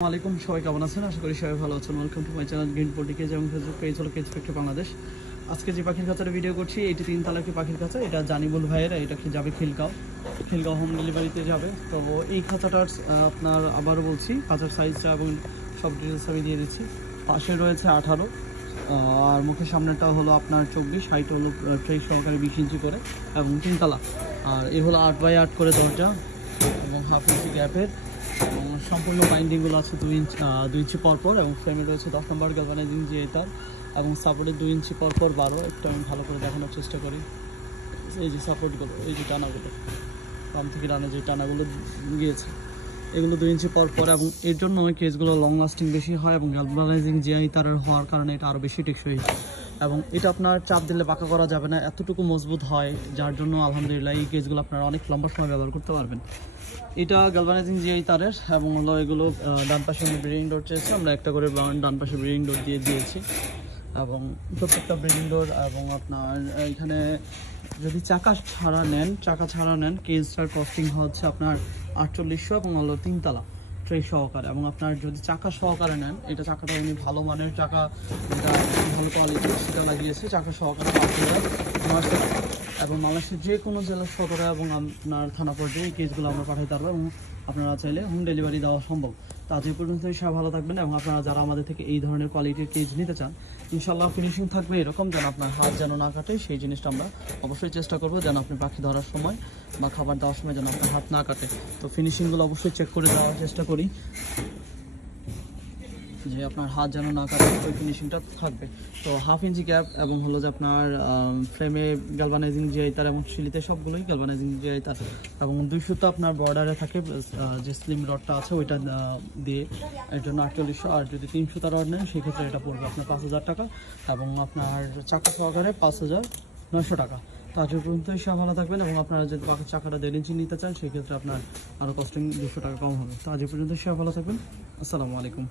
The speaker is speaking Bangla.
আলাইকুম, সবাই কেমন আছেন? আশা করি সবাই ভালো আছেন। ওয়েলকাম টু মাই চ্যানেল গ্রিন পলিটিকেজ এবং ফেসবুক পেজ হলো কেজ ফ্যাক্টরি বাংলাদেশ। আজকে যে পাখির খাঁচাটা ভিডিও করছি এটি 3 তলা একটি পাখির খাঁচা। এটা জানিবুল ভাইয়েরা, এটা যাবে খিলগাঁও হোম ডেলিভারিতে যাবে। তো এই খাঁচাটার আপনার আবারও বলছি খাঁচার সাইজটা এবং সব ডিটেলস আমি দিয়ে দিচ্ছি। পাশে রয়েছে 18 আর মুখের সামনেটা হলো আপনার 24, হাইট হলো ট্রে সহকারে 20 ইঞ্চি করে এবং 3 তলা। আর এ হলো 8x8 করে দরজা এবং হাফ ইঞ্চি গ্যাপের সম্পূর্ণ বাইন্ডিংগুলো আছে 2 ইঞ্চি পরপর এবং ফ্রেমে রয়েছে 10 নম্বর গ্যালভানাইজিং যে তার এবং সাপোর্টে 2 ইঞ্চি পরপর 12। একটু আমি ভালো করে দেখানোর চেষ্টা করি। এই যে সাপোর্টগুলো, এই যে টানাগুলো বাম থেকে ডানে যে টানাগুলো গিয়েছে এগুলো 2 ইঞ্চি পরপর এবং এর জন্য ওই কেসগুলো লং লাস্টিং বেশি হয় এবং গ্যালভানাইজিং যে তারের হওয়ার কারণে এটা আরও বেশি টেকসই এবং এটা আপনার চাপ দিলে বাঁকা করা যাবে না, এতটুকু মজবুত হয় যার জন্য আলহামদুলিল্লাহ এই কেসগুলো আপনারা অনেক লম্বা সময় ব্যবহার করতে পারবেন। এটা গ্যালভানাইজিং যে তারের এবং হলো এগুলো ডান পাশে ব্রিডিং ডোর চেয়েছে, আমরা একটা করে ডান পাশে ব্রিডিং ডোর দিয়ে দিয়েছি এবং প্রত্যেকটা ব্রিডিং ডোর এবং আপনার এখানে যদি চাকা ছাড়া নেন কেজটার কস্টিং হচ্ছে আপনার 4800 এবং হলো 3 তলা ট্রে সহকারে। এবং আপনার যদি চাকা সহকারে নেন, এটা চাকাটা উনি ভালো মানের চাকা, এটা ভালো কোয়ালিটির সেটা লাগিয়েছে, চাকা সহকারে 5000 এবং বাংলাদেশের যে কোনো জেলার সদরে এবং আপনার থানা পর্যায়ে এই কেসগুলো আমরা পাঠাইতে পারবো এবং আপনারা চাইলে হোম ডেলিভারি দেওয়া সম্ভব। তো আজ এই পর্যন্তই, সবাই ভালো থাকবেন এবং আপনারা যারা আমাদের থেকে এই ধরনের কোয়ালিটির কেজ নিতে চান ইনশাল্লাহ ফিনিশিং থাকবে এরকম যেন আপনার হাত যেন না কাটে, সেই জিনিসটা আমরা অবশ্যই চেষ্টা করবো যেন আপনি পাখি ধরার সময় বা খাবার দেওয়ার সময় যেন আপনার হাত না কাটে। তো ফিনিশিংগুলো অবশ্যই চেক করে দেওয়ার চেষ্টা করি যে আপনার হাত যেন না কাটে, ওই ফিনিশিংটা থাকবে। তো হাফ ইঞ্চি গ্যাপ এবং হলো যে আপনার ফ্রেমে গ্যালভানাইজিং যে তার এবং শিলিতে সবগুলোই গ্যালভানাইজিং যে তার এবং 200 আপনার বর্ডারে থাকে যে স্লিম রডটা আছে ওইটা দিয়ে, এর জন্য 4800। আর যদি 300 রড নেন সেক্ষেত্রে এটা পড়বে আপনার 5000 টাকা এবং আপনার চাকা সহকারে 5900 টাকা। তো আজ পর্যন্তই, সব ভালো থাকবেন এবং আপনারা যদি পাখির চাকাটা 1.5 ইঞ্চি নিতে চান সেক্ষেত্রে আপনার আরও কস্টিং 200 টাকা কম হবে। তো আজ পর্যন্ত সব ভালো থাকবেন। আসসালামু আলাইকুম।